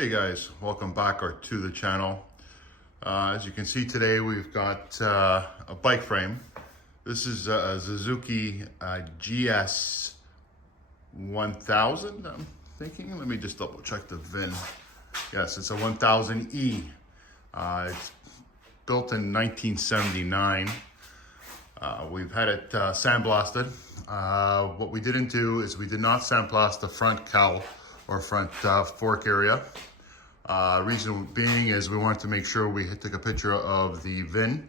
Hey guys, welcome back to the channel. As you can see today, we've got a bike frame. This is a Suzuki GS 1000, I'm thinking. Let me just double check the VIN. Yes, it's a 1000E. It's built in 1979. We've had it sandblasted. What we didn't do is we did not sandblast the front cowl or front fork area. Reason being is we wanted to make sure we took a picture of the VIN.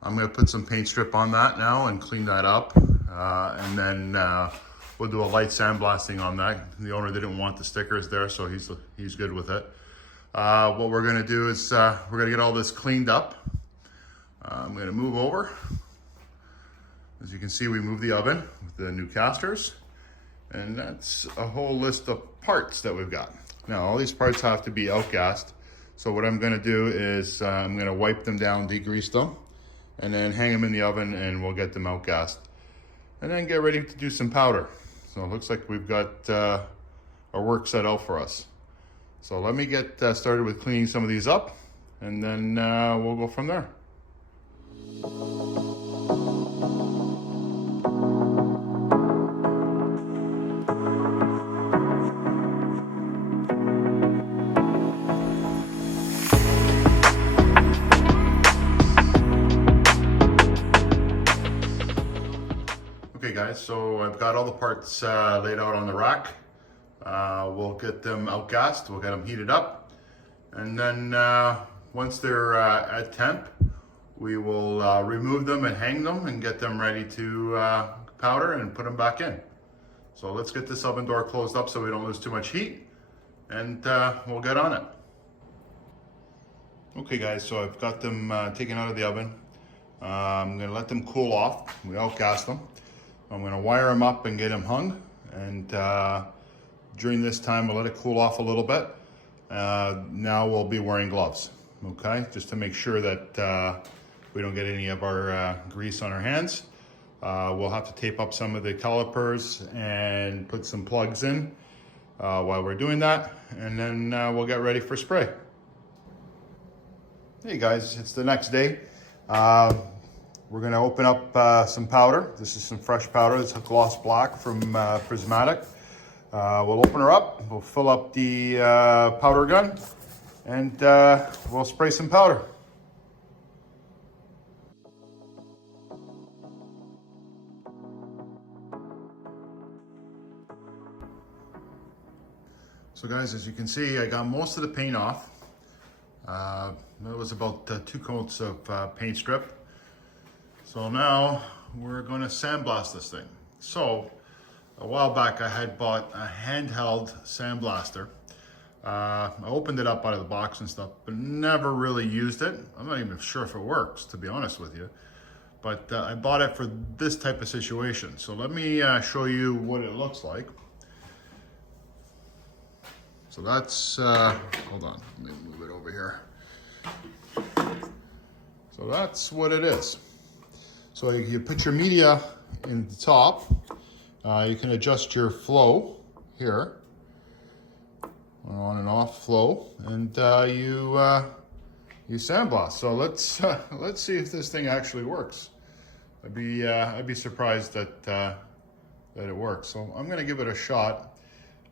I'm going to put some paint strip on that now and clean that up, and then we'll do a light sandblasting on that. The owner didn't want the stickers there, so he's good with it. What we're going to do is we're going to get all this cleaned up. I'm going to move over. As you can see, we moved the oven with the new casters, and that's a whole list of parts that we've got. Now, all these parts have to be outgassed. So what I'm gonna do is I'm gonna wipe them down, degrease them, and then hang them in the oven and we'll get them outgassed. And then get ready to do some powder. So it looks like we've got our work set out for us. So let me get started with cleaning some of these up, and then we'll go from there. Okay guys, so I've got all the parts laid out on the rack. We'll get them outgassed, we'll get them heated up, and then once they're at temp, we will remove them and hang them and get them ready to powder and put them back in. So let's get this oven door closed up so we don't lose too much heat, and we'll get on it. Okay guys, so I've got them taken out of the oven. I'm gonna let them cool off. We outgassed them. I'm gonna wire them up and get them hung, and during this time we'll let it cool off a little bit. Now we'll be wearing gloves, okay? Just to make sure that we don't get any of our grease on our hands. We'll have to tape up some of the calipers and put some plugs in while we're doing that, and then we'll get ready for spray. Hey guys, it's the next day. We're going to open up some powder. This is some fresh powder. It's a gloss black from Prismatic. We'll open her up. We'll fill up the powder gun, and we'll spray some powder. So guys, as you can see, I got most of the paint off. That was about 2 coats of paint strip. So now we're going to sandblast this thing. So a while back I had bought a handheld sandblaster. I opened it up out of the box and stuff, but never really used it. I'm not even sure if it works, to be honest with you. But I bought it for this type of situation. So let me show you what it looks like. So that's, hold on, let me move it over here. So that's what it is. So you put your media in the top. You can adjust your flow here, on and off flow, and you sandblast. So let's see if this thing actually works. I'd be surprised that it works. So I'm going to give it a shot.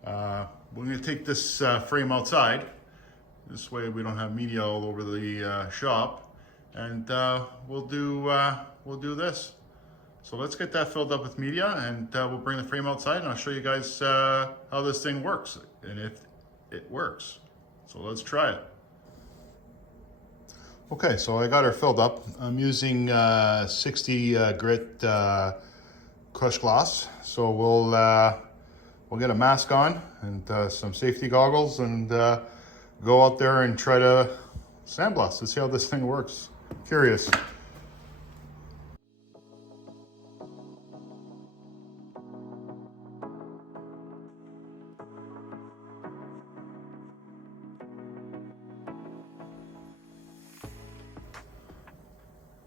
We're going to take this frame outside. This way we don't have media all over the shop, and we'll do this. So let's get that filled up with media, and we'll bring the frame outside, and I'll show you guys how this thing works and if it works. So let's try it. Okay, so I got her filled up. I'm using 60 grit crushed glass. So we'll get a mask on and some safety goggles, and go out there and try to sandblast to see how this thing works. Curious.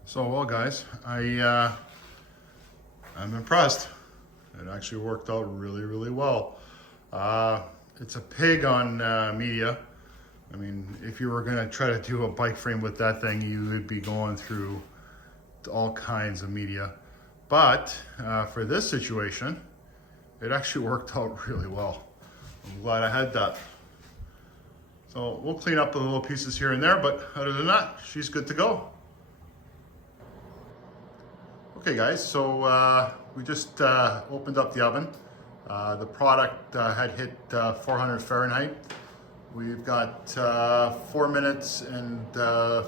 So, well guys, I'm impressed. It actually worked out really, really well. It's a pig on media. I mean, if you were gonna try to do a bike frame with that thing, you would be going through all kinds of media. But for this situation, it actually worked out really well. I'm glad I had that. So we'll clean up the little pieces here and there, but other than that, she's good to go. Okay guys, so we just opened up the oven. The product had hit 400 Fahrenheit. We've got 4 minutes and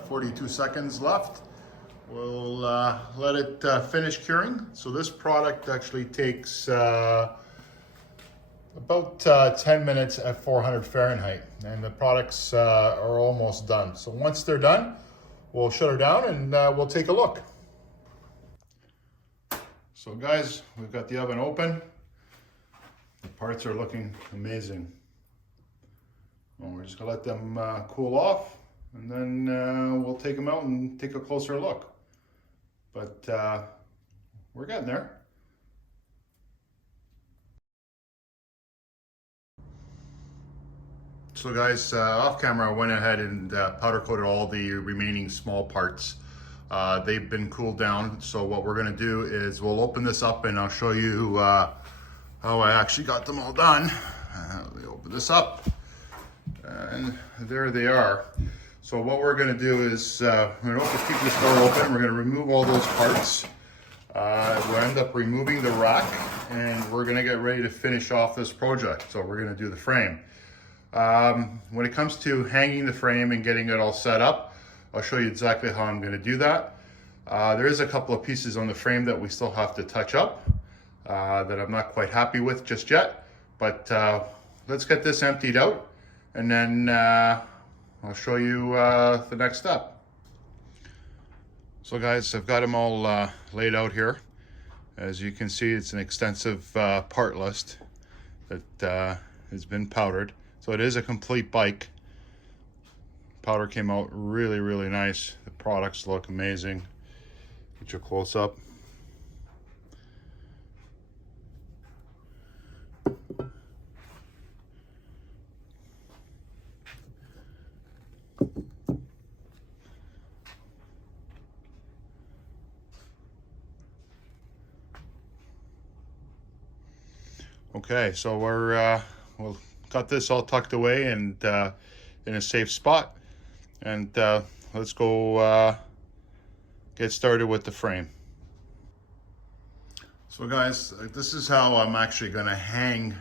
42 seconds left. We'll let it finish curing. So this product actually takes about 10 minutes at 400 Fahrenheit, and the products are almost done. So once they're done, we'll shut her down and we'll take a look. So guys, we've got the oven open. The parts are looking amazing. Well, we're just gonna let them cool off, and then we'll take them out and take a closer look. But we're getting there. So guys, off camera, I went ahead and powder coated all the remaining small parts. They've been cooled down. So what we're gonna do is we'll open this up and I'll show you how I actually got them all done. Let me open this up, and there they are. So what we're gonna do is we're gonna keep this door open. We're gonna remove all those parts. We'll end up removing the rack, and we're gonna get ready to finish off this project. So we're gonna do the frame. When it comes to hanging the frame and getting it all set up, I'll show you exactly how I'm going to do that. There is a couple of pieces on the frame that we still have to touch up that I'm not quite happy with just yet, but let's get this emptied out, and then I'll show you the next step. So guys, I've got them all laid out here. As you can see, it's an extensive part list that has been powdered. So it is a complete bike. Powder came out really, really nice. The products look amazing. Get you a close up. Okay, so we'll got this all tucked away and in a safe spot, and let's go get started with the frame. So guys, this is how I'm actually going to hang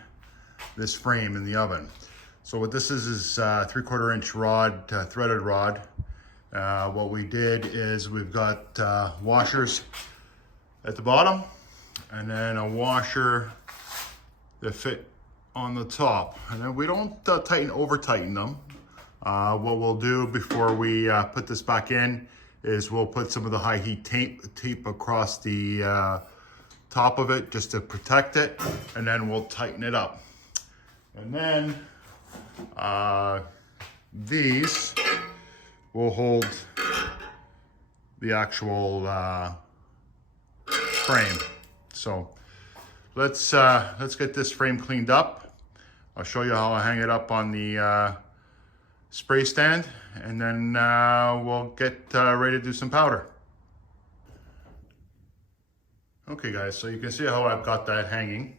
this frame in the oven. So what this is 3/4 inch rod, threaded rod. What we did is we've got washers at the bottom, and then a washer that fit on the top, and then we don't over tighten them. What we'll do before we put this back in is we'll put some of the high heat tape across the top of it just to protect it, and then we'll tighten it up. And then these will hold the actual frame. So let's get this frame cleaned up. I'll show you how I hang it up on the spray stand, and then we'll get ready to do some powder. Okay guys, so you can see how I've got that hanging.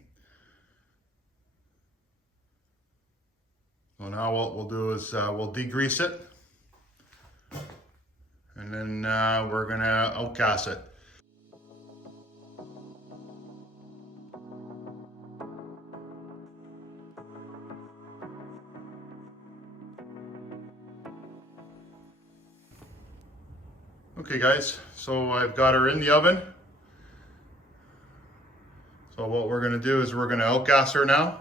So now what we'll do is we'll degrease it, and then we're gonna outgas it. Okay guys, so I've got her in the oven. So what we're gonna do is we're gonna outgas her now,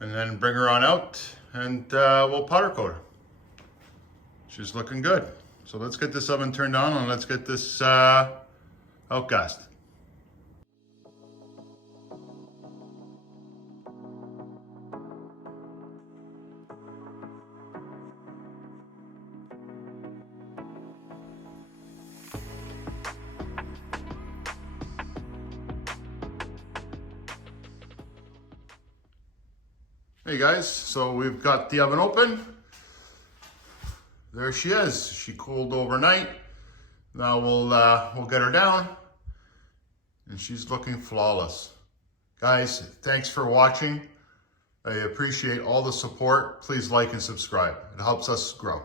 and then bring her on out, and we'll powder coat her. She's looking good. So let's get this oven turned on, and let's get this outgassed. Hey guys, so we've got the oven open. there she is. She cooled overnight. Now we'll get her down, and she's looking flawless. Guys, thanks for watching. I appreciate all the support. Please like and subscribe. It helps us grow.